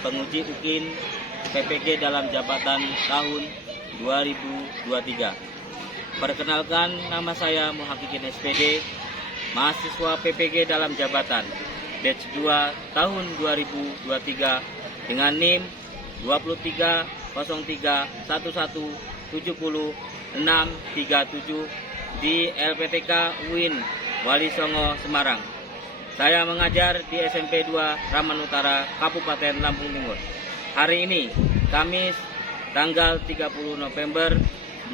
penguji UKIN PPG dalam jabatan tahun 2023. Perkenalkan, nama saya Muhakikin SPD, mahasiswa PPG dalam jabatan batch 2 tahun 2023 dengan NIM 230311700637 di LPTK UIN Wali Songo, Semarang. Saya mengajar di SMP 2 Raman Utara, Kabupaten Lampung Timur. Hari ini, Kamis, tanggal 30 November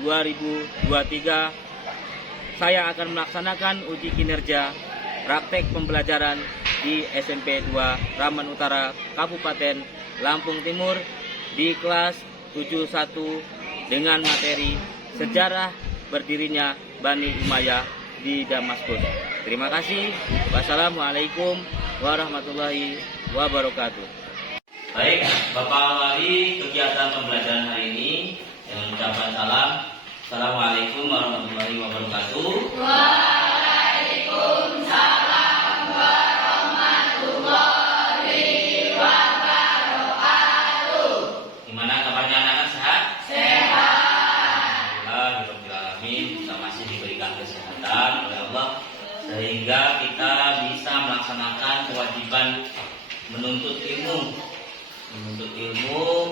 2023, saya akan melaksanakan uji kinerja praktek pembelajaran di SMP 2 Raman Utara, Kabupaten Lampung Timur di kelas 71 dengan materi sejarah berdirinya Bani Umayyah di Damaskus. Terima kasih. Wassalamualaikum warahmatullahi wabarakatuh. Baik, Bapak Wali, kegiatan pembelajaran hari ini dengan ucapan salam. Assalamualaikum warahmatullahi wabarakatuh. Waalaikumsalam warahmatullahi wabarakatuh. Gimana kabarnya anak-anak, sehat? Sehat. Alhamdulillah, kita masih diberikan kesehatan oleh Allah sehingga kita bisa melaksanakan kewajiban menuntut ilmu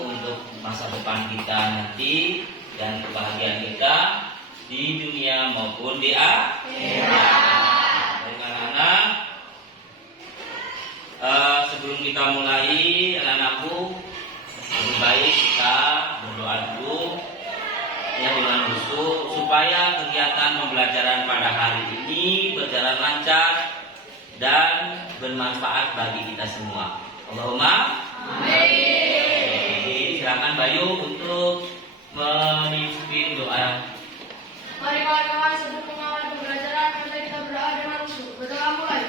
untuk masa depan kita nanti dan kebahagiaan kita di dunia maupun di akhirat. Baik anak-anak, sebelum kita mulai, anak-anakku, lebih baik kita berdoa dulu ya dengan khusyuk supaya kegiatan pembelajaran pada hari ini berjalan lancar dan bermanfaat bagi kita semua. Allahumma amin. Silakan Bayu untuk memimpin doa. Mari kawan-kawan, sebelum mengawali pembelajaran, mari kita berdoa dengan khusyuk. Berdoa mulai.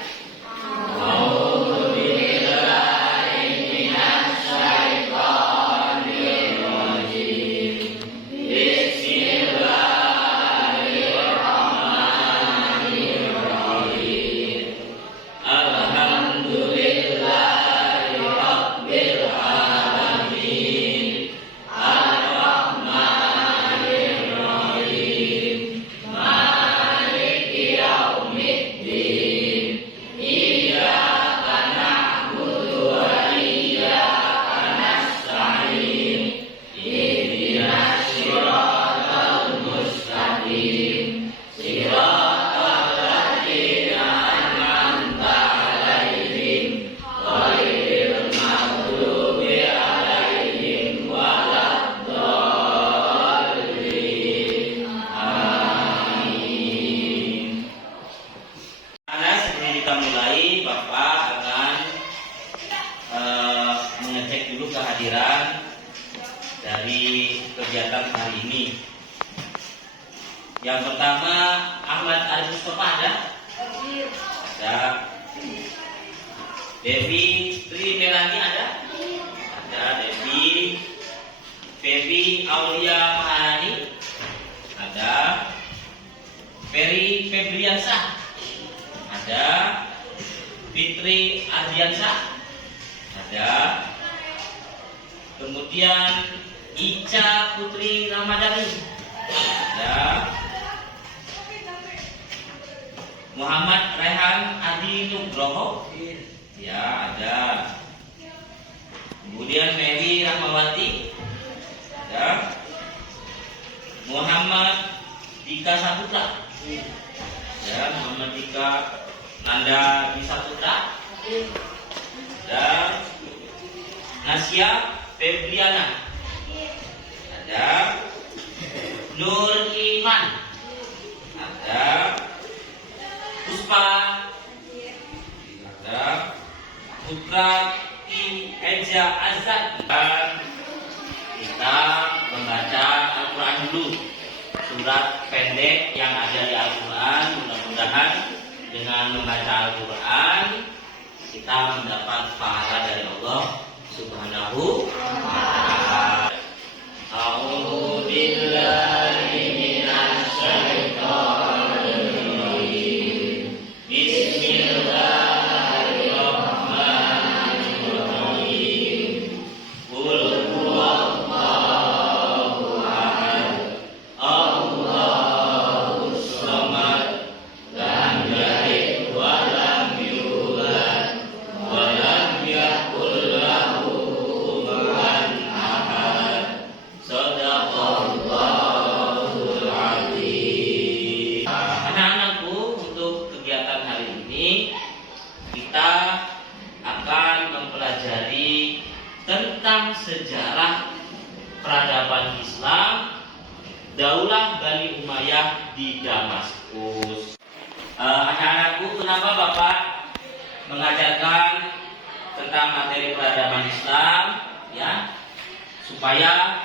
Dari kegiatan hari ini. Yang pertama, Ahmad Arif Mustafa ada? Ada. Devi Tri Melani ada? Ada. Devi. Febi Aulia Maharani ada. Ferry Febriansah ada. Fitri Ardiansah ada. Kemudian Ica Putri Ramadhani ada. Muhammad Rehan Adi Nugroho ya ada. Kemudian Mary Rahmawati ada. Muhammad Dika Saputra ya. Muhammad Dika Nanda Saputra ada. Nasya Febriana ada. Nur Iman ada. Puspa ada. Putra Eja Azad. Dan kita membaca Al-Quran dulu, surat pendek yang ada di Al-Quran. Mudah-mudahan dengan membaca Al-Quran kita mendapat pahala dari Allah Subhanahu wa ta'ala. A'udzu billahi minasy syaithanir rajim. Bismillahirrahmanirrahim. sejarah peradaban Islam Daulah Bani Umayyah di Damaskus. Anak-anakku, kenapa Bapak mengajarkan tentang materi peradaban Islam, ya, supaya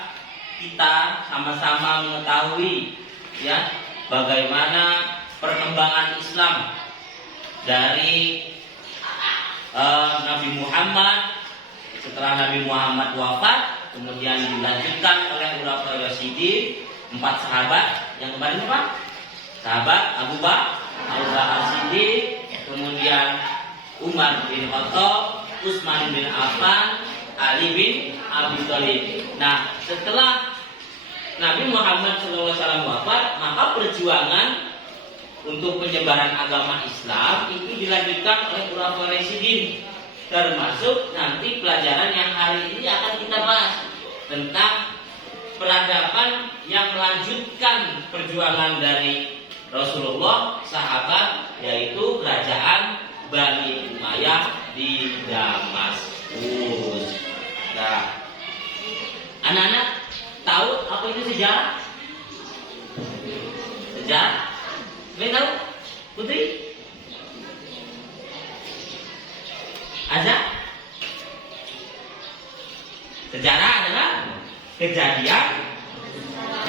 kita sama-sama mengetahui, ya, bagaimana perkembangan Islam dari Nabi Muhammad. Setelah Nabi Muhammad wafat, kemudian dilanjutkan oleh Khulafaur Rasyidin, 4 sahabat. Yang kemarin apa? Sahabat Abu Bakar Siddiq, kemudian Umar bin Khattab, Utsman bin Affan, Ali bin Abi Thalib. Nah, setelah Nabi Muhammad SAW wafat, maka perjuangan untuk penyebaran agama Islam itu dilanjutkan oleh Khulafaur Rasyidin, termasuk nanti pelajaran yang hari ini akan kita bahas tentang peradaban yang melanjutkan perjuangan dari Rasulullah, sahabat, yaitu kerajaan Bani Umayyah di Damaskus. Nah, anak-anak tahu apa itu sejarah? Sejarah? Kalian tahu? Putri? Azza? Sejarah adalah kejadian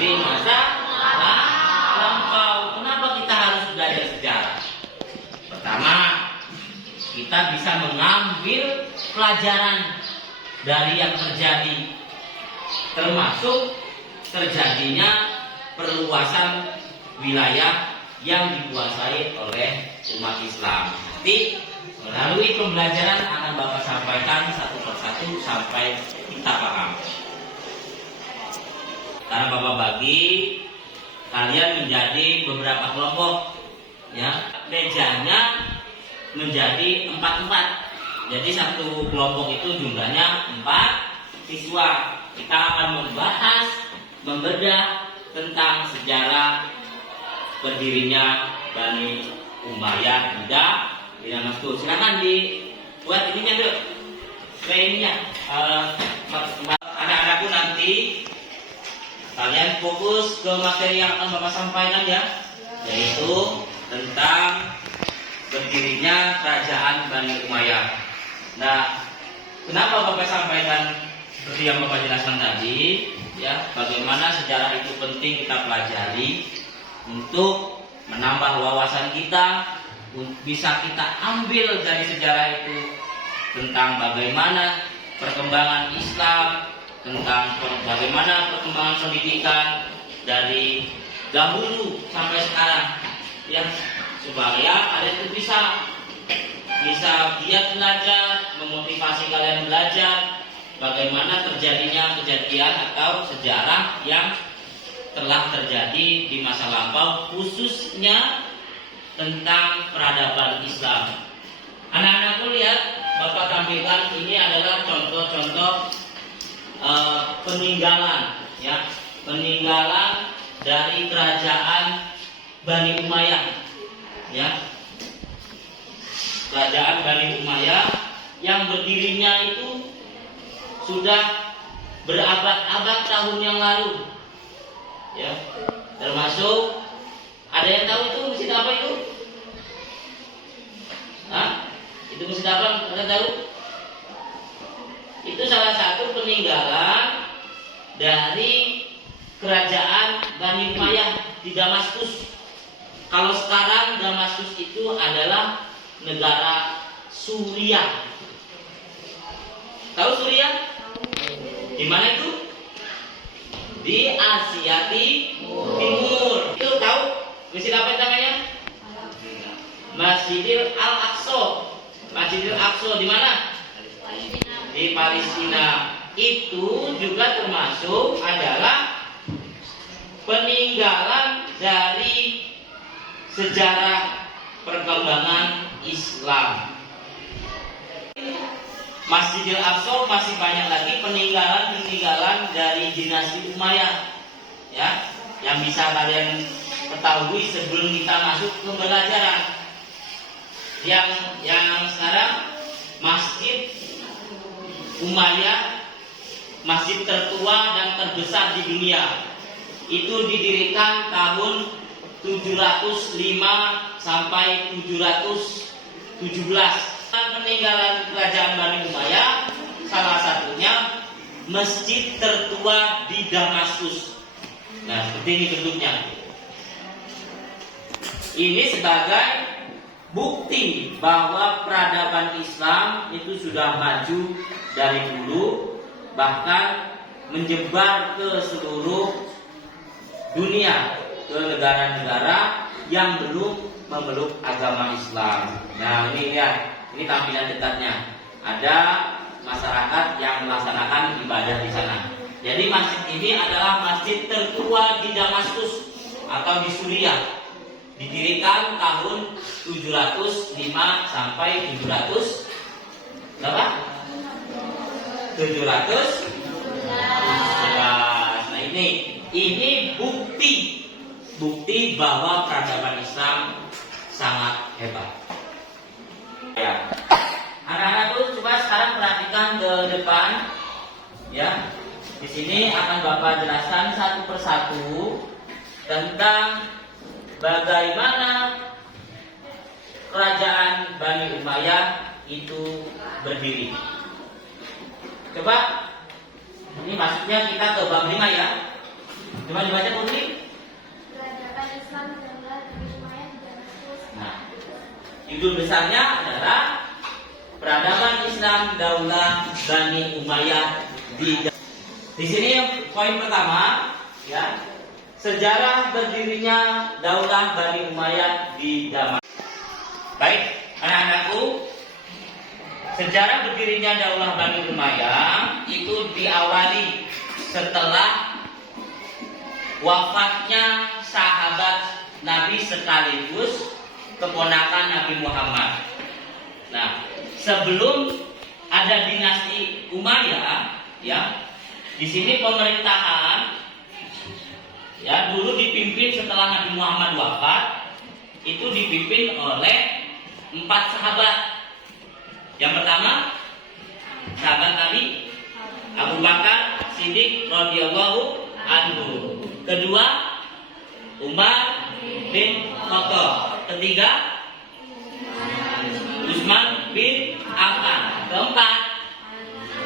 di masa lampau. Kenapa kita harus belajar sejarah? Pertama, kita bisa mengambil pelajaran dari yang terjadi, termasuk terjadinya perluasan wilayah yang dikuasai oleh umat Islam. Nanti melalui pembelajaran akan Bapak sampaikan satu persatu sampai kita paham. Karena Bapak bagi kalian menjadi beberapa kelompok, ya. Mejanya menjadi 4-4. Jadi satu kelompok itu jumlahnya 4 siswa. Kita akan membahas, membedah tentang sejarah berdirinya Bani Umayyah di Damaskus. Silakan dibuat ininya dulu, ininya. Anak-anakku nanti kalian fokus ke materi yang akan Bapak sampaikan, ya, yaitu tentang berdirinya kerajaan Bani Umayyah. Nah, kenapa Bapak sampaikan seperti yang Bapak jelaskan tadi, ya, bagaimana sejarah itu penting kita pelajari untuk menambah wawasan kita, bisa kita ambil dari sejarah itu tentang bagaimana perkembangan Islam, tentang bagaimana perkembangan pendidikan dari dahulu sampai sekarang, ya, supaya kalian itu bisa giat belajar, memotivasi kalian belajar bagaimana terjadinya kejadian atau sejarah yang telah terjadi di masa lampau, khususnya tentang peradaban Islam. Anak-anakku, lihat, Bapak tampilkan ini adalah contoh-contoh peninggalan, ya, peninggalan dari kerajaan Bani Umayyah, ya, kerajaan Bani Umayyah yang berdirinya itu sudah berabad-abad tahun yang lalu, ya, termasuk ada yang tahu itu masjid apa itu? Hah? Itu masjid apa? Ada tahu? Itu salah satu peninggalan dari kerajaan Bani Umayyah di Damaskus. Kalau sekarang Damaskus itu adalah negara Suriah. Tahu Suriah? Di mana itu? Di Asia Timur. Itu tahu masjid apa namanya? Masjidil Al-Aqsa. Masjidil Aqsa di mana? Di Palestina. Itu juga termasuk adalah peninggalan dari sejarah perkembangan Islam. Masjidil Aqsa masih banyak lagi peninggalan-peninggalan dari dinasti Umayyah, ya, yang bisa kalian ketahui sebelum kita masuk ke pembelajaran. Yang sekarang Masjid Umayyah masjid tertua dan terbesar di dunia. Itu didirikan tahun 705 sampai 717. Peninggalan kerajaan Bani Umayyah, salah satunya masjid tertua di Damaskus. Nah, seperti ini bentuknya. Ini sebagai bukti bahwa peradaban Islam itu sudah maju dari dulu, bahkan menyebar ke seluruh dunia, ke negara-negara yang belum memeluk agama Islam. Nah, ini lihat, ini tampilan dekatnya. Ada masyarakat yang melaksanakan ibadah di sana. Jadi masjid ini adalah masjid tertua di Damaskus atau di Suriah. Didirikan tahun 705 sampai 700 berapa? 711. Nah, ini bukti bahwa peradaban Islam sangat hebat. Ya. Anak-anakku coba sekarang perhatikan ke depan, ya. Di sini akan Bapak jelaskan satu persatu tentang bagaimana kerajaan Bani Umayyah itu berdiri. Coba, ini maksudnya kita ke bab 5 ya. Coba dibaca Putri. Kerajaan Islam adalah Bani Umayyah di Damaskus. Nah, judul besarnya adalah peradaban Islam Daulah Bani Umayyah di sini poin pertama, ya. Sejarah berdirinya Daulah Bani Umayyah di Damaskus. Baik, anak-anakku, sejarah berdirinya Daulah Bani Umayyah itu diawali setelah wafatnya sahabat Nabi sekaligus keponakan Nabi Muhammad. Nah, sebelum ada dinasti Umayyah, ya, di sini pemerintahan, ya, dulu dipimpin setelah Nabi Muhammad wafat, itu dipimpin oleh 4 sahabat. Yang pertama, sahabat Nabi Abu Bakar Siddiq radhiyallahu anhu. Kedua, Umar bin Khattab. Ketiga, Utsman bin Affan. Keempat,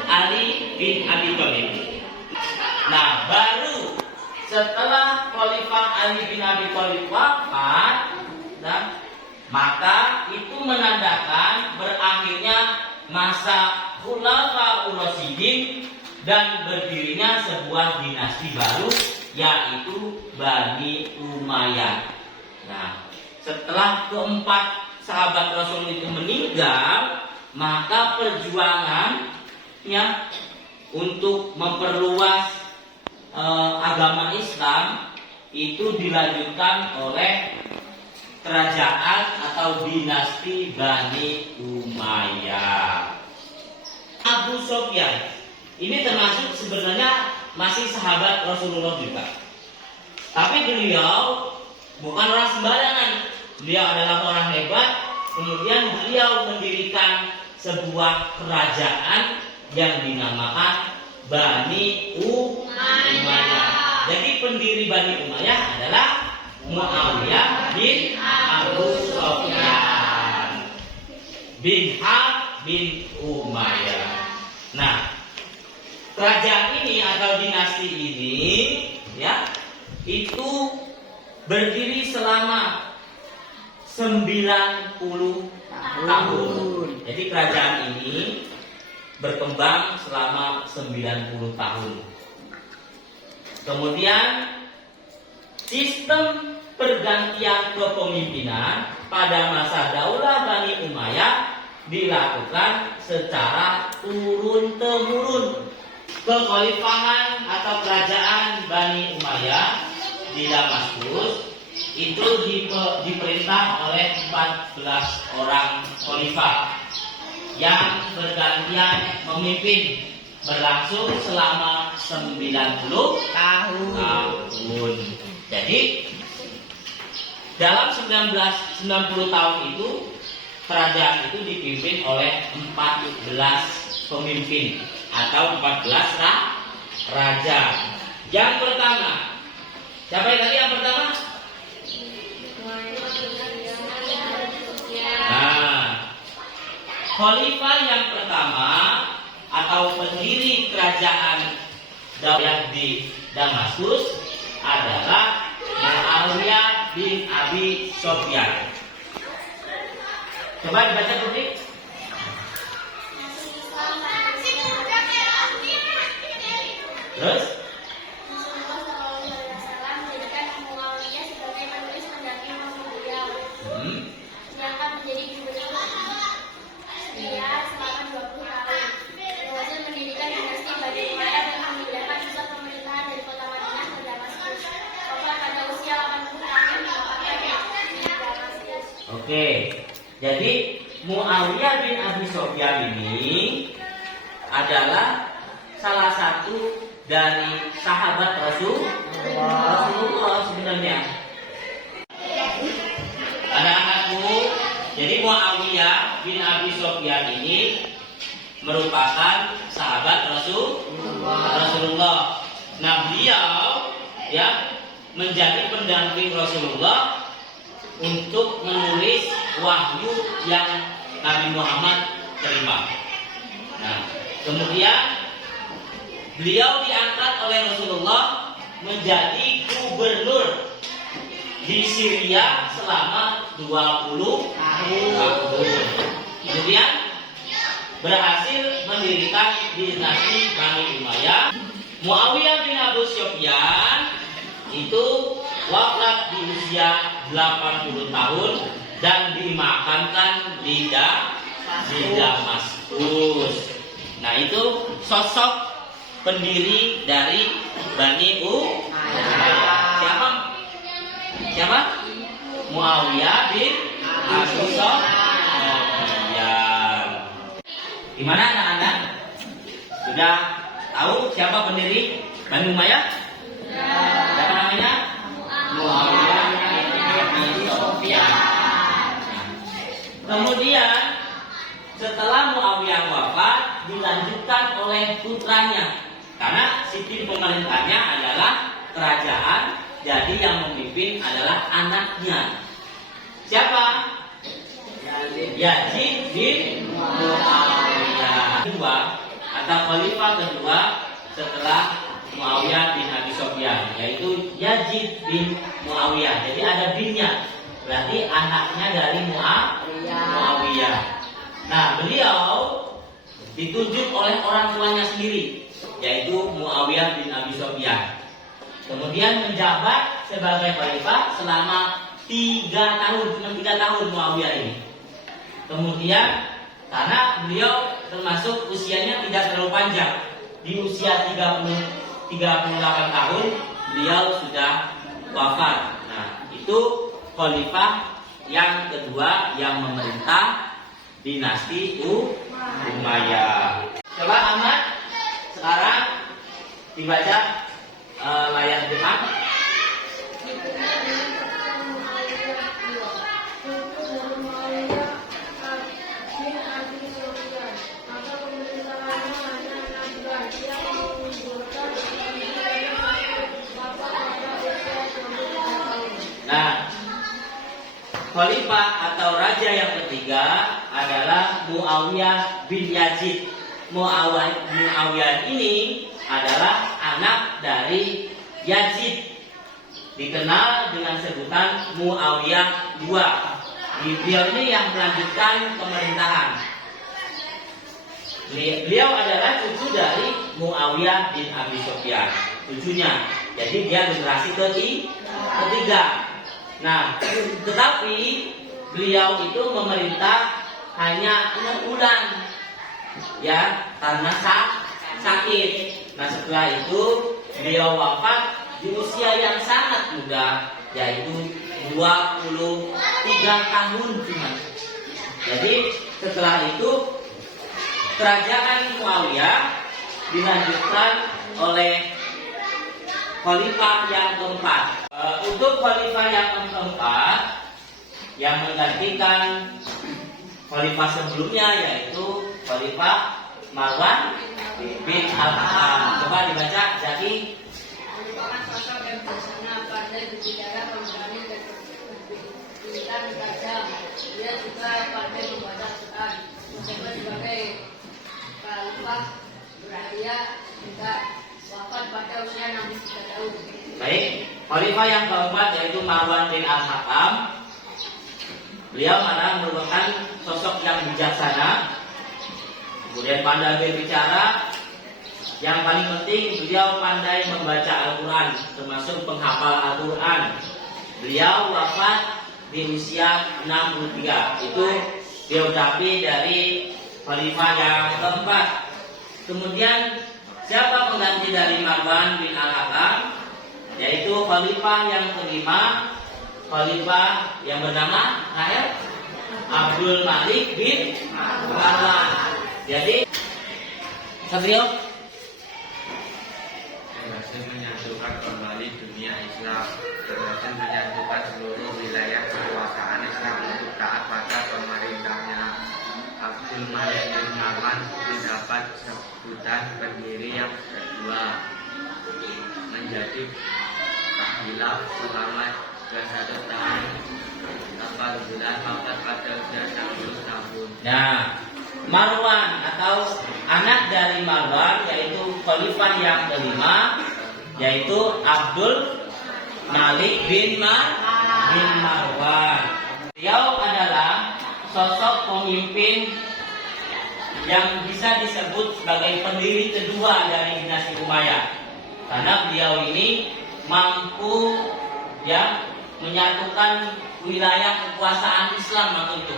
Ali bin Abi Thalib. Nah, baru setelah Khalifah Ali bin Abi Thalib wafat, dan maka itu menandakan berakhirnya masa Khulafaur Rasyidin dan berdirinya sebuah dinasti baru, yaitu Bani Umayyah. Nah, setelah keempat sahabat Rasul itu meninggal, maka perjuangannya untuk memperluas agama Islam itu dilanjutkan oleh kerajaan atau dinasti Bani Umayyah. Abu Sufyan ini termasuk sebenarnya masih sahabat Rasulullah juga. Tapi beliau bukan orang sembarangan. Beliau adalah orang hebat. Kemudian beliau mendirikan sebuah kerajaan yang dinamakan Bani Umayyah. Jadi pendiri Bani Umayyah adalah Muawiyah bin Abu Sufyan bin Harb bin Umayyah. Nah, kerajaan ini atau dinasti ini, ya, itu berdiri selama 90 tahun. Jadi kerajaan ini berkembang selama 90 tahun. Kemudian sistem pergantian kepemimpinan pada masa Daulah Bani Umayyah dilakukan secara turun-temurun. Kekhalifahan atau kerajaan Bani Umayyah di Damaskus itu diperintah oleh 14 orang khalifah yang bergantian memimpin, berlangsung selama 90 tahun. Jadi dalam 90 tahun itu kerajaan itu dipimpin oleh 14 pemimpin atau 14 raja. Yang pertama, siapa yang tadi yang pertama? Nah, khalifah yang pertama atau pendiri kerajaan Daud di Damaskus adalah Muawiyah bin Abi Sufyan. Coba dibaca Putri. Terus? Yang akan menjadi gubernur dia selama 20 tahun. Berhasil mendirikan dinasti Bani Umayyah dan memindahkan pusat pemerintahan dari kota Madinah ke Damaskus. Wafat pada usia 80 tahun di Damaskus. Oke. Jadi Muawiyah bin Abi Sufyan ini adalah salah satu dari sahabat Rasulullah sebenarnya. Anak-anakku, jadi Muawiyah bin Abi Sufyan ini merupakan sahabat Rasulullah. Nah, beliau ya menjadi pendamping Rasulullah untuk menulis wahyu yang Nabi Muhammad terima. Nah, kemudian beliau diangkat oleh Rasulullah menjadi gubernur di Syria selama 20 tahun. Kemudian berhasil mendirikan dinasti Bani Umayyah. Muawiyah bin Abu Sufyan itu wafat di usia 80 tahun dan dimakamkan di Damaskus. Nah, itu sosok pendiri dari Bani Umayyah. Siapa? Muawiyah bin Abi Sufyan. Gimana anak-anak? Sudah tahu siapa pendiri Bani Umayyah? Siapa namanya? Muawiyah bin Abi Sufyan. Kemudian setelah Muawiyah wafat dilanjutkan oleh putranya, karena sistem pemerintahnya adalah kerajaan, jadi yang memimpin adalah anaknya. Siapa? Yazid bin Muawiyah. Kedua atau khalifah kedua setelah Muawiyah bin Abi Sufyan, yaitu Yazid bin Muawiyah. Jadi ada binnya, berarti anaknya dari Muawiyah. Nah, beliau ditunjuk oleh orang tuanya sendiri, yaitu Muawiyah bin Abi Sufyan. Kemudian menjabat sebagai khalifah selama 3 tahun, cuma 3 tahun Muawiyah ini. Kemudian karena beliau termasuk usianya tidak terlalu panjang, di usia 38 tahun beliau sudah wafat. Nah, itu khalifah yang kedua yang memerintah dinasti Umayyah. Coba Ahmad sekarang dibaca layar depan. Nah, khalifah atau raja yang ketiga adalah Muawiyah bin Yazid. Muawiyah ini adalah anak dari Yazid, dikenal dengan sebutan Muawiyah II. Beliau ini yang melanjutkan pemerintahan. Beliau adalah cucu dari Muawiyah bin Abi Sufyan, cucunya. Jadi dia generasi ketiga. Nah, tetapi beliau itu memerintah hanya 6 bulan, ya, karena sakit. Nah, setelah itu beliau wafat di usia yang sangat muda, yaitu 23 tahun cuma. Jadi setelah itu kerajaan Muawiyah dilanjutkan oleh khalifah yang keempat. Untuk khalifah yang keempat yang menggantikan khalifah sebelumnya, yaitu khalifah Marwan bin Al-Hakam. Coba dibaca Dia juga pandai membaca Quran, disebut sebagai khalifah berhadiah juga wafat pada usia 63 tahun. Baik, khalifah yang keempat yaitu Marwan bin Al-Hakam. Beliau adalah merupakan sosok yang bijaksana, kemudian pandai berbicara. Yang paling penting beliau pandai membaca Al-Quran, termasuk penghafal Al-Quran. Beliau wafat di usia 63. Itu biografi dari khalifah yang keempat. Kemudian siapa pengganti dari Marwan bin Al-Hakam? Yaitu khalifah yang kelima, khalifah yang bernama Abdul Malik bin Marwan. Jadi Satrio berhasil menyatukan kembali dunia Islam, berhasil menyatukan seluruh wilayah kekuasaan Islam untuk taat pada pemerintahnya. Abdul Malik bin Marwan mendapat sebutan pendiri yang kedua, menjadi khalifah selama 21 tahun 8 bulan, wafat pada usia 60 tahun. Nah, Marwan atau anak dari Marwan yaitu khalifah yang kelima, yaitu Abdul Malik bin Marwan. Beliau adalah sosok pemimpin yang bisa disebut sebagai pendiri kedua dari dinasti Umayyah, karena beliau ini mampu menyatukan wilayah kekuasaan Islam waktu itu.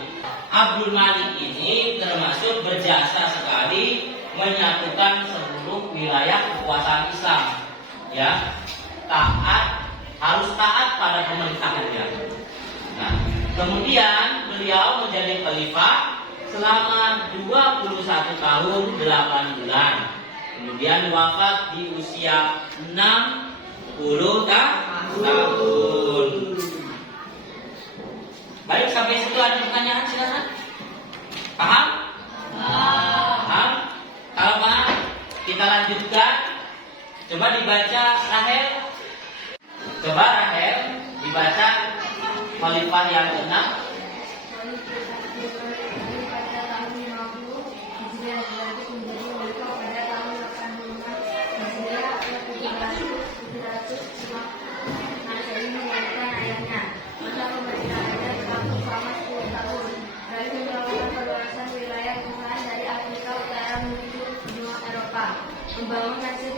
Abdul Malik ini termasuk berjasa sekali menyatukan seluruh wilayah kekuasaan Islam. Ya, harus taat pada pemerintahannya. Nah, kemudian beliau menjadi khalifah selama 21 tahun 8 bulan. Kemudian wafat di usia 60 tahun. Baik, sampai situ ada pertanyaan, silakan. Paham? Paham? Kalau paham, kita lanjutkan. Coba dibaca Rahel. Coba Rahel dibaca khalifah yang ke-6. Pada tahun 50 Hijriah dilantik menjadi khalifah pada tahun 85 Hijriah atau 700 Masehi menyampaikan ayatnya. Masa pemerintahannya berlangsung selama 10 tahun. Berhasil melakukan perluasan wilayah kekuasaan dari Afrika Utara menuju benua Eropa, membangun Masjid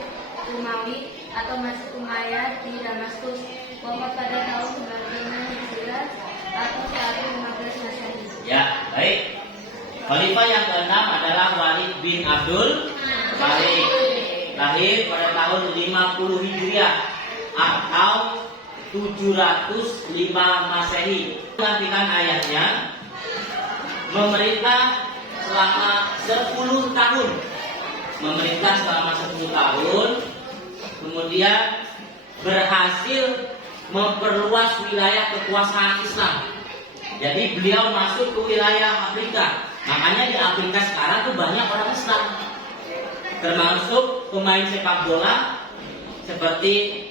Umawi atau Masjid Umayyad di Damaskus. Wafat pada tahun 96 Hijriah atau 115 Masehi. Ya, baik. Khalifah yang ke-6 adalah Walid bin Abdul Malik. Lahir pada tahun 50 Hijriah atau 705 Masehi. Perhatikan ayatnya. Memerintah selama 10 tahun. Memerintah selama 10 tahun. Kemudian berhasil memperluas wilayah kekuasaan Islam. Jadi beliau masuk ke wilayah Afrika. Makanya di Afrika sekarang tuh banyak orang Islam. Termasuk pemain sepak bola seperti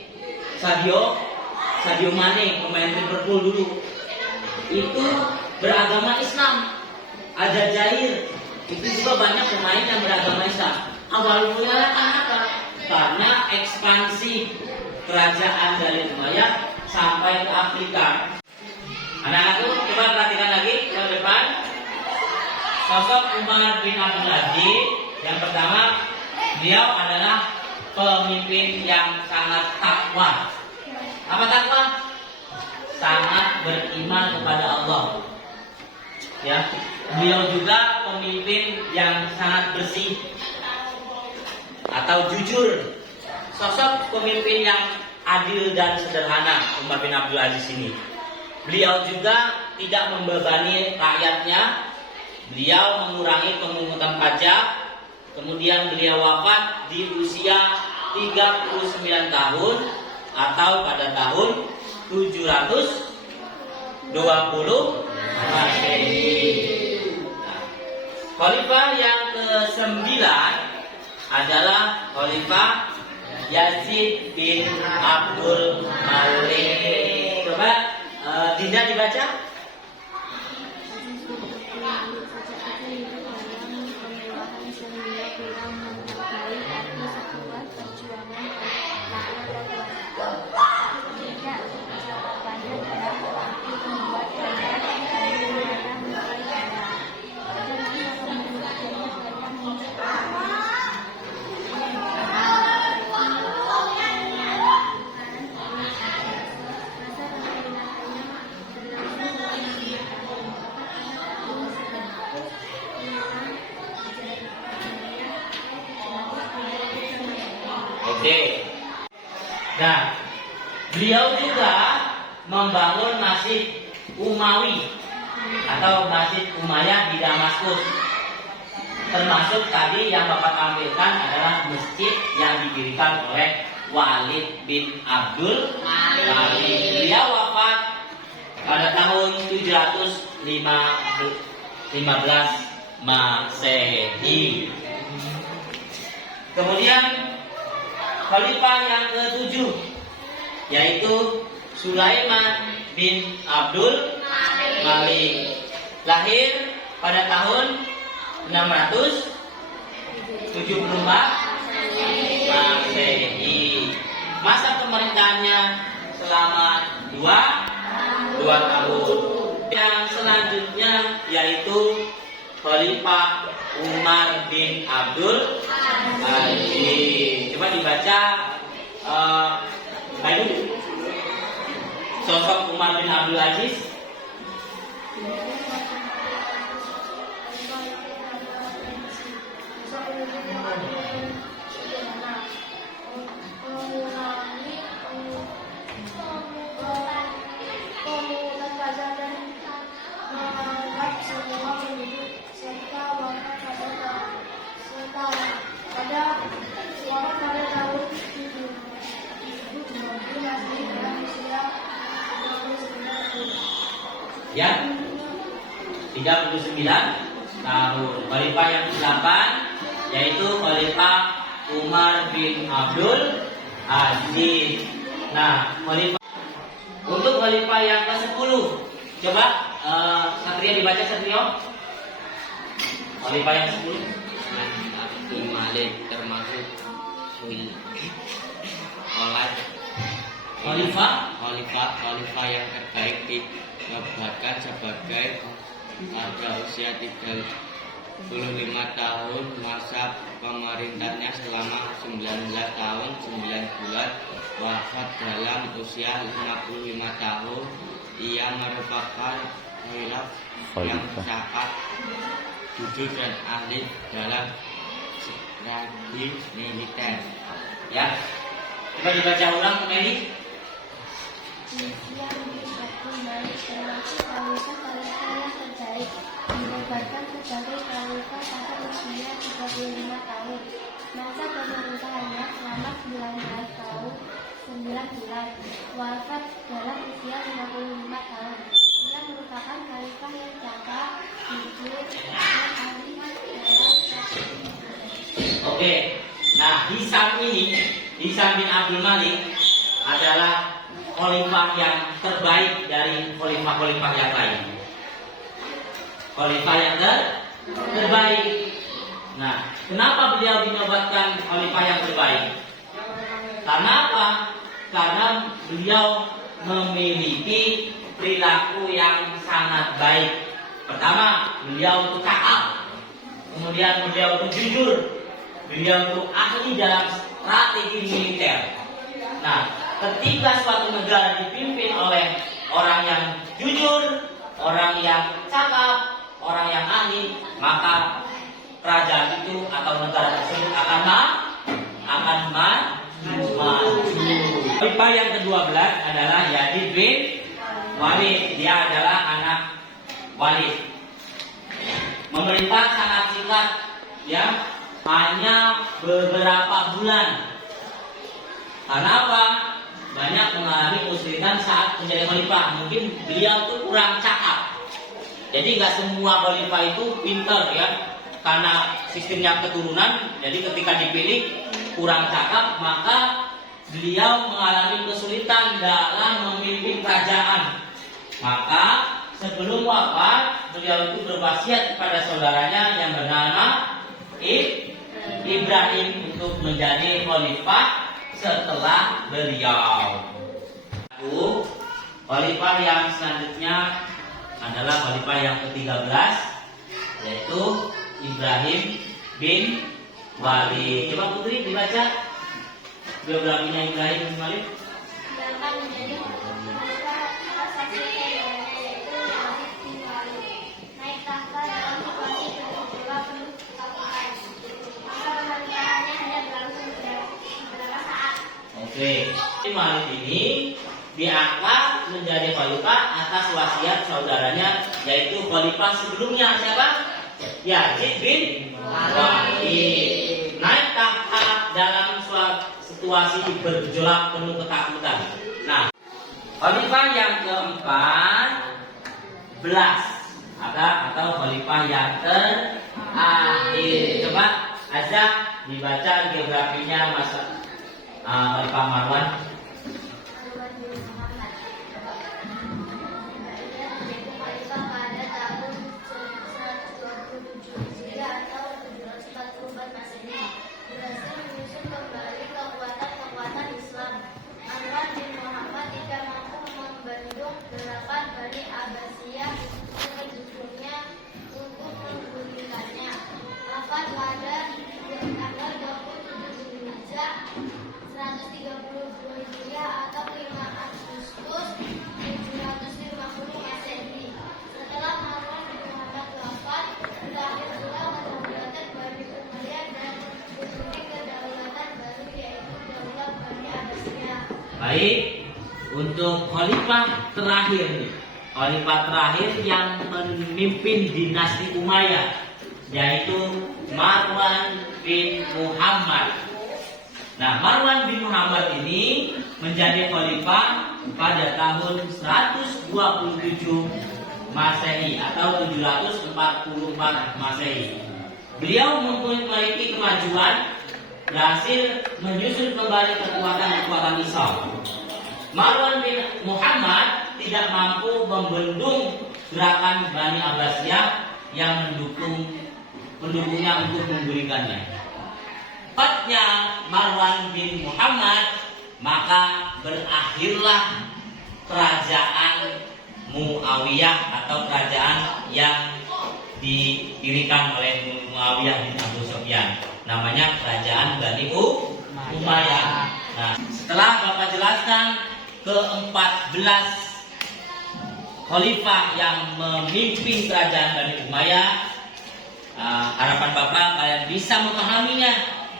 Sadio Mane, pemain Liverpool dulu. Itu beragama Islam. Ada Jair, itu juga banyak pemain yang beragama Islam. Awal mulanya apa? Karena ekspansi kerajaan dari Umayyah sampai ke Afrika. Anak-anakku, coba perhatikan lagi ke depan. Sosok Umar bin Abdul Aziz. Yang pertama, beliau adalah pemimpin yang sangat takwa. Apa takwa? Sangat beriman kepada Allah. Ya, beliau juga pemimpin yang sangat bersih atau jujur. Sosok pemimpin yang adil dan sederhana Umar bin Abdul Aziz ini. Beliau juga tidak membebani rakyatnya. Beliau mengurangi pemungutan pajak. Kemudian beliau wafat di usia 39 tahun atau pada tahun 720 Masehi. Khalifah yang ke-9 adalah Khalifah Yazid bin Abdul Malik. Coba Dinda dibaca. Nah, beliau juga membangun Masjid Umawi atau Masjid Umayyah di Damaskus. Termasuk tadi yang Bapak tampilkan adalah masjid yang didirikan oleh Walid bin Abdul Malik. Beliau wafat pada tahun 715 Masehi. Kemudian khalifah yang ke-7 yaitu Sulaiman bin Abdul Malik. Lahir pada tahun 674 Masehi. Masa pemerintahannya selama 2 tahun. Yang selanjutnya yaitu Khalifah Umar bin Abdul Aziz. Coba dibaca sosok Umar bin Abdul Aziz. Ya, 39 tahun. Khalifah yang ke-8 yaitu Khalifah Umar bin Abdul Aziz. Nah, untuk Khalifah yang ke-10, coba Satria dibaca Satrio. Khalifah yang ke-10 Abdul Malik termasuk Khalifah yang terbaik dinobatkan sebagai pada usia 35 tahun. Masa pemerintahnya selama 19 tahun 9 bulan. Wafat dalam usia 55 tahun. Ia merupakan khalifah yang sangat jujur dan ahli dalam strategi militer. Ya, coba dibaca ulang Meli. Termasuk khalifah yang terbaik dinobatkan sebagai khalifah pada usia 35 tahun. Masa pemerintahannya selama 19 tahun 9 bulan. Wafat dalam usia 55 tahun. Ia merupakan khalifah yang cakap, jujur, dan ahli dalam strategi militer. Oke, nah Hisam bin Abdul Malik adalah khalifah yang terbaik dari khalifah-khalifah yang lain. Khalifah yang terbaik. Nah, kenapa beliau dinobatkan khalifah yang terbaik? Karena apa? Karena beliau memiliki perilaku yang sangat baik. Pertama, beliau itu cakap. Kemudian beliau itu jujur. Beliau itu ahli dalam strategi militer. Nah, ketika suatu negara dipimpin oleh orang yang jujur, orang yang cakap, orang yang ahli, maka kerajaan itu atau negara tersebut akan maju. Khalifah yang ke-12 adalah Yazid bin Walid. Dia adalah anak Walid. Memerintah sangat singkat, ya, hanya beberapa bulan. Karena apa? Banyak mengalami kesulitan saat menjadi khalifah. Mungkin beliau itu kurang cakap. Jadi nggak semua khalifah itu pintar, ya. Karena sistemnya keturunan, jadi ketika dipilih kurang cakap, maka beliau mengalami kesulitan dalam memimpin kerajaan. Maka sebelum wafat, beliau itu berwasiat kepada saudaranya yang bernama Ibrahim untuk menjadi khalifah setelah beliau. Khalifah yang selanjutnya adalah khalifah yang ke-13, yaitu Ibrahim bin Walid. Coba Putri dibaca biografinya Ibrahim bin Walid. Sedangkan menjadi khalifah atas saksi saudaranya yaitu Yazid bin Walid naik tahta dalam situasi peristiwa penuh ketakutan. Masa pemerintahannya hanya berlangsung beberapa saat. Oke, Malik ini diangkat menjadi khalifah atas wasiat saudaranya, yaitu khalifah sebelumnya siapa? Yazid bin Walid. Naik tahta dalam situasi bergejolak penuh ketakutan. Nah, khalifah yang ke-14 atau khalifah yang terakhir. Coba aja dibaca geografinya masa Khalifah Marwan. Gerakan Bani Abbasiyah mendukungnya untuk menggulingkannya. Wafat pada tanggal 27 Zulhijjah 132 Hijriah atau 5 Agustus 750 Masehi. Setelah Marwan bin Muhammad wafat, berakhir pula kedaulatan Bani Umayyah dan berhenti kedaulatan baru, yaitu Daulah Bani Abbasiyah. Baik. Untuk khalifah terakhir nih, khalifah terakhir yang memimpin dinasti Umayyah, yaitu Marwan bin Muhammad. Nah, Marwan bin Muhammad ini menjadi khalifah pada tahun 127 Masehi atau 744 Masehi. Beliau memiliki kemajuan, berhasil menyusun kembali kekuatan Islam. Marwan bin Muhammad tidak mampu membendung gerakan Bani Abbasiyah yang mendukungnya untuk menggulingkannya. Tepatnya Marwan bin Muhammad, maka berakhirlah kerajaan Muawiyah atau kerajaan yang didirikan oleh Muawiyah bin Abu Sufyan. Namanya kerajaan Bani Umayyah. Nah, setelah Bapak jelaskan ke-14 khalifah yang memimpin kerajaan Bani Umayyah, harapan Bapak kalian bisa memahaminya.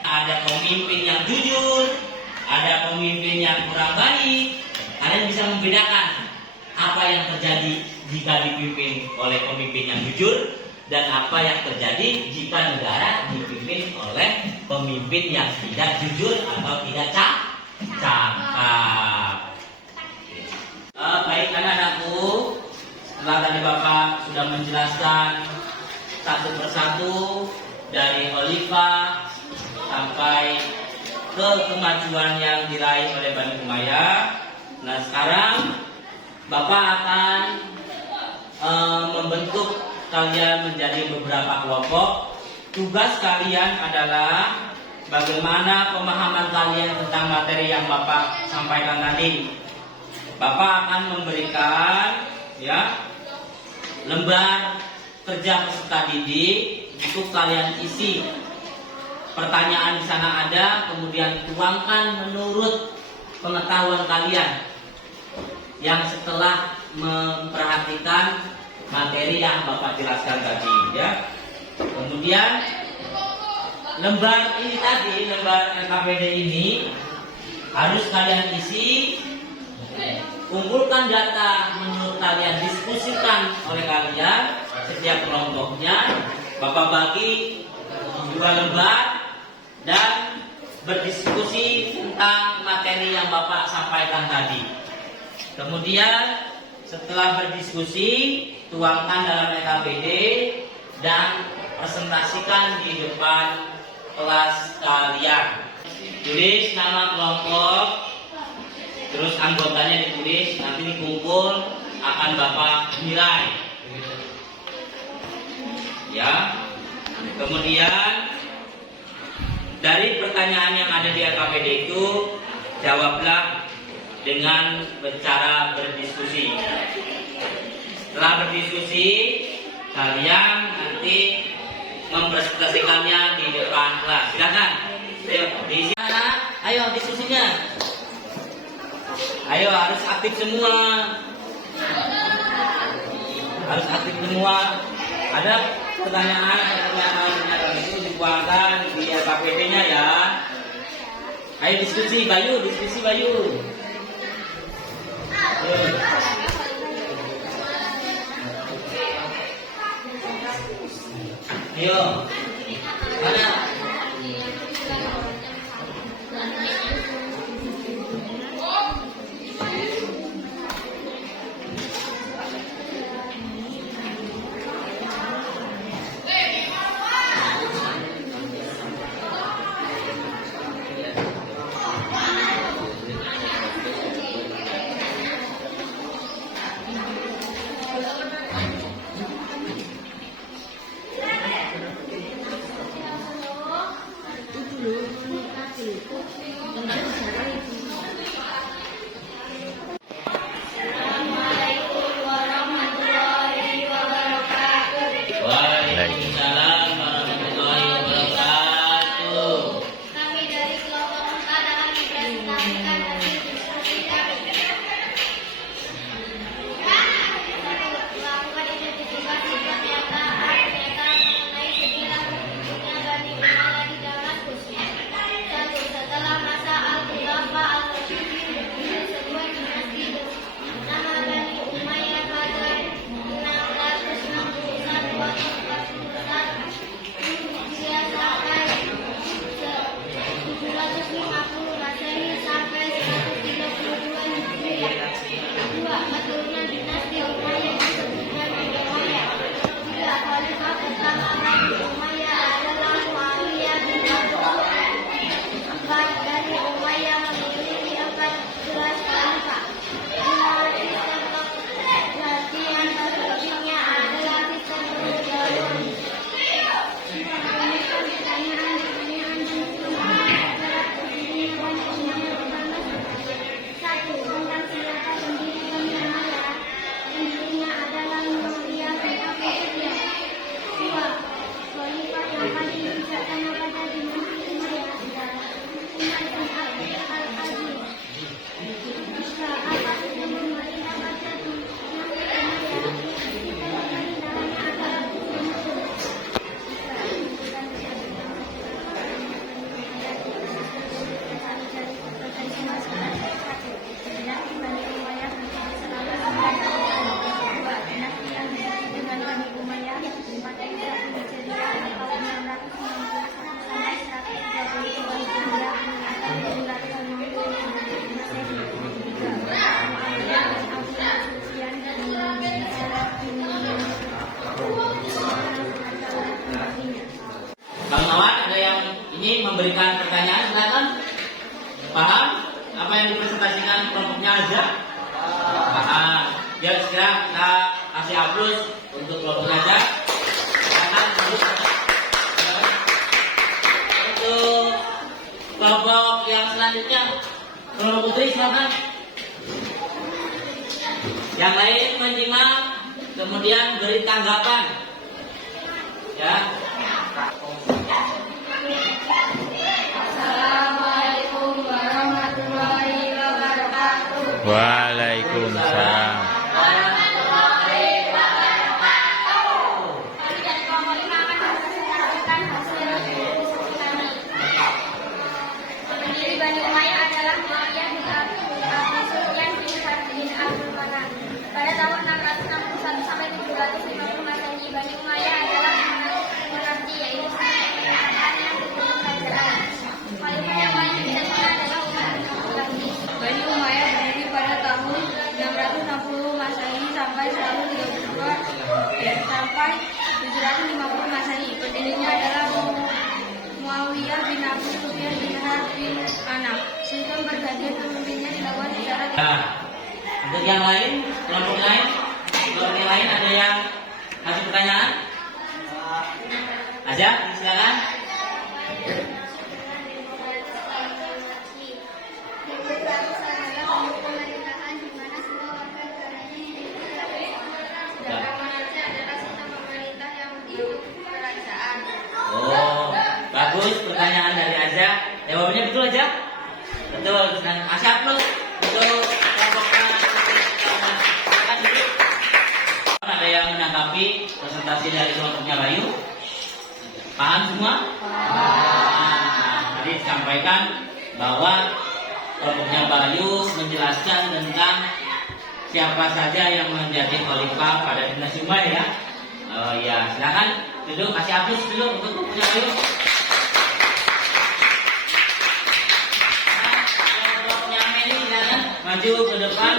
Ada pemimpin yang jujur, ada pemimpin yang kurang baik. Kalian bisa membedakan apa yang terjadi jika dipimpin oleh pemimpin yang jujur dan apa yang terjadi jika negara dipimpin oleh pemimpin yang tidak jujur atau tidak cakap. Baik anak-anakku, setelah tadi Bapak sudah menjelaskan satu persatu dari khalifah sampai ke kemajuan yang diraih oleh Bani Umayyah. Nah, sekarang Bapak akan membentuk kalian menjadi beberapa kelompok. Tugas kalian adalah bagaimana pemahaman kalian tentang materi yang Bapak sampaikan tadi. Bapak akan memberikan lembar kerja peserta didik untuk kalian isi. Pertanyaan di sana ada, kemudian tuangkan menurut pengetahuan kalian yang setelah memperhatikan materi yang Bapak jelaskan tadi, ya. Kemudian lembar ini tadi, lembar LKPD ini harus kalian isi. Kumpulkan data menurut kalian, diskusikan oleh kalian setiap kelompoknya. Bapak bagi 2 lembar dan berdiskusi tentang materi yang Bapak sampaikan tadi. Kemudian setelah berdiskusi, tuangkan dalam LKPD dan presentasikan di depan kelas kalian. Tulis nama kelompok, terus anggotanya ditulis, nanti dikumpul akan Bapak nilai. Ya. Kemudian dari pertanyaan yang ada di LKPD itu jawablah dengan cara berdiskusi. Setelah berdiskusi, kalian nanti mempresentasikannya di depan kelas. Silakan. Ayo diisi. Ayo diskusinya. Ayo harus aktif semua. Harus aktif semua. Ada pertanyaan itu dituangkan di LKPD-nya ya. Ayo diskusi Bayu, diskusi Bayu. Ayo. Mana? Assalamualaikum warahmatullahi wabarakatuh. Waalaikumsalam warahmatullahi wabarakatuh. Kami dari kelompok 4 akan mempresentasikan hasil diskusi kami. Melakukan identifikasi pernyataan mengenai sejarah terbentuknya Bani Umayyah di Damaskus. 1. Setelah masa Al-Khulafa Al-Rasyidin berdiri sebuah dinasti bernama Bani Umayyah pada 661 atau 41 Hijriah sampai 750 Masehi sampai 132 Hijriah. 2. Keturunan dinasti Umayyah disebut Bani Umayyah. 3. Khalifah pertama Bani Umayyah adalah Muawiyah bin Abi Sufyan. 4. Bani Umayyah memiliki 14 khalifah. 5. Sistem penggantian terpentingnya adalah sistem perseteruan. Satu, tentang senjata pendiri Bani Umayyah. Pendirinya adalah Muawiyah bin Abi Sufyan. 2. Khalifah yang paling bijaksana pada dinasti Umayyah adalah Umar bin Abdul Aziz. 3. Apa sistem pemerintah pada dinasti Umayyah? Sistem pemerintahannya adalah sistem Bang Mawar, ada yang ingin memberikan pertanyaan, silakan. Paham apa yang dipresentasikan kelompoknya aja? Paham. Ya, sekarang kita kasih aplaus untuk kelompoknya aja. Silakan duduk. Untuk kelompok yang selanjutnya, kelompok putri silakan. Yang lain menyimak, kemudian beri tanggapan. Ya. Assalamualaikum warahmatullahi wabarakatuh. Waalaikumsalam. Kami dari kelompok 5 akan mempresentasikan hasil diskusi kami. Pendiri Bani Umayyah adalah Muawiyah bin Abi Sufyan bin Harb bin Abdul Manaf. Pada tahun 661 sampai 750 Masehi, Bani Umayyah adalah monarki, yaitu sistem pemerintahan yang berbentuk kerajaan. Khalifah yang paling bijaksana adalah Umar bin Abdul Aziz. Bani Umayyah berdiri pada tahun 660 Masehi sampai 750 Masehi. Pendirinya adalah Muawiyah bin Abi Sufyan bin Harb bin Manaf. Sistem pergantian pemimpinnya dilakukan secara Nah, untuk yang lain, kelompok lain ada yang kasih pertanyaan? Aja, silakan. Pemerintahan di mana semua warga negaranya hidup sedangkan monarki adalah sistem pemerintah yang mendukung kerajaan. Oh, bagus pertanyaan dari Aja. Jawabannya betul aja? Betul. Dan kasih aplaus untuk kelompoknya. Silakan duduk. Ada yang menanggapi presentasi dari kelompoknya Bayu? Paham semua? Paham. Jadi disampaikan bahwa kelompoknya Bayu menjelaskan tentang siapa saja yang menjadi khalifah pada dinasti Umayyah. Ya, silakan duduk, kasih hapus dulu untuk bukunya Bayu. Kelompoknya Meli silakan maju ke depan.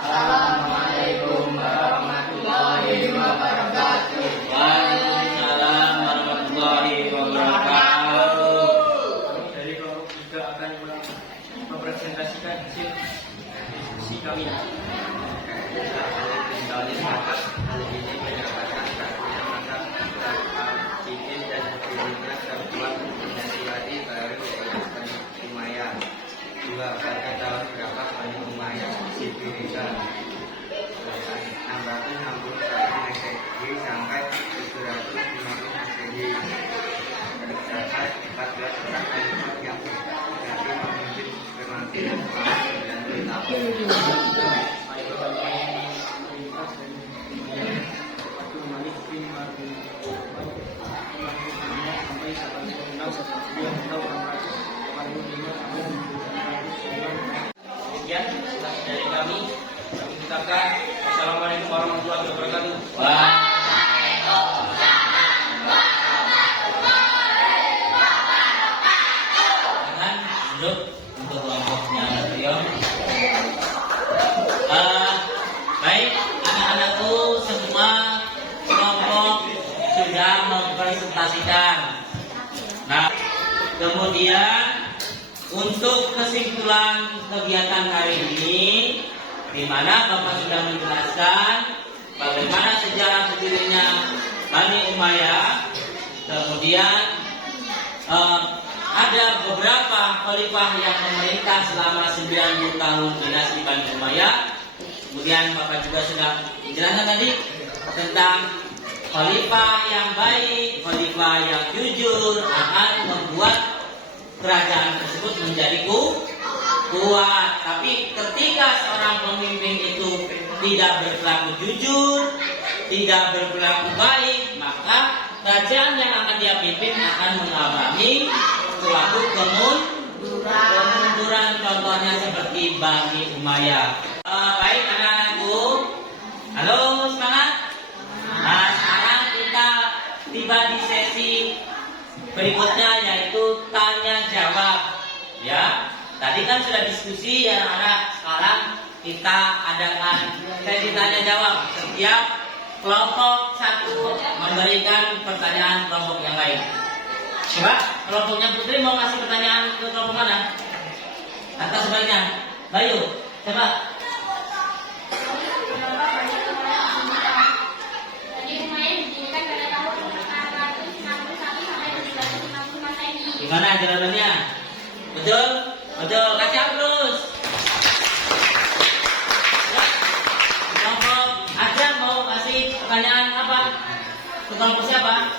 Assalamualaikum warahmatullahi wabarakatuh. Waalaikumsalam warahmatullahi wabarakatuh. Dari kelompok 3 akan mempresentasikan hasil diskusi kami. Kali batas hal ini menyatakan bahwa masa Al-Jidin dan dirinya terbuat menjadi wali baru yaitu Umayyah. 2. Pada tahun berapa Bani Umayyah didirikan? 661 Masehi sampai 750 Masehi. Terdapat 14 orang khalifah yang menjadi pemimpin kematian selama 9 tahun. Sekian dari kami ucapkan Assalamualaikum warahmatullahi wabarakatuh. Silakan duduk untuk kelompoknya beliau. Baik, anak-anakku semua kelompok sudah mempresentasikan. Nah, kemudian untuk kesimpulan kegiatan hari ini, di mana Bapak sudah menjelaskan bagaimana sejarah berdirinya Bani Umayyah, kemudian ada beberapa khalifah yang memerintah selama 90 tahun dinasti Bani Umayyah. Kemudian Bapak juga sudah menjelaskan tadi tentang khalifah yang baik, khalifah yang jujur akan membuat kerajaan tersebut menjadi kuat. Tapi ketika seorang pemimpin itu tidak berperilaku jujur, tidak berperilaku baik, maka kerajaan yang akan dia pimpin akan mengalami suatu kemunduran. Contohnya seperti Bani Umayyah. Baik anak-anakku, halo semangat. Nah, sekarang kita tiba di sesi berikutnya, yaitu tanya jawab. Ya, tadi kan sudah diskusi ya anak-anak. Sekarang kita adakan sesi tanya jawab. Setiap kelompok satu memberikan pertanyaan kelompok yang lain. Coba kelompoknya Putri mau kasih pertanyaan ke kelompok mana? Atau sebaliknya? Bayu, coba. Gimana jawabannya? Betul? Betul, kasih terus. Kelompok aja mau kasih pertanyaan apa? Ke kelompok siapa?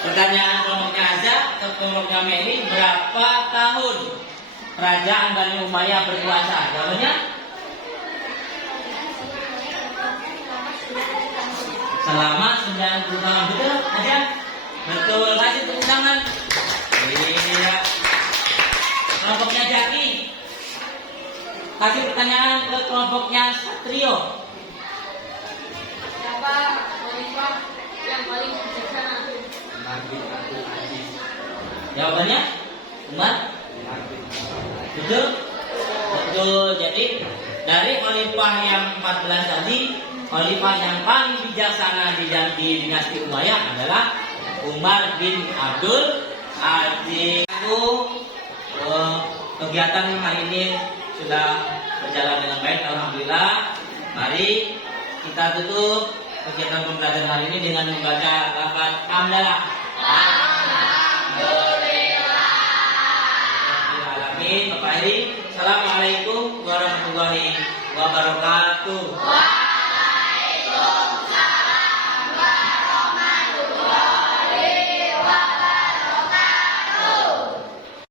Pertanyaan kelompoknya aja ke kelompoknya Meli, berapa tahun kerajaan Bani Umayyah berkuasa? Jawabannya? Selama 90 tahun. Betul aja? Betul, kasih tepuk tangan. Iya. kelompoknya Jaki. Kasih pertanyaan ke kelompoknya Satrio. Siapa khalifah yang paling bijaksana? Jawabannya Umar. Betul? Betul. Jadi dari khalifah yang 14 tadi, khalifah yang paling bijaksana di dinasti Umayyah adalah Umar bin Abdul Aziz. Kegiatan hari ini sudah berjalan dengan baik, alhamdulillah. Mari kita tutup kegiatan pembelajaran hari ini dengan membaca lafaz hamdalah. Alhamdulillah. Bapak Heri, assalamualaikum warahmatullahi wabarakatuh.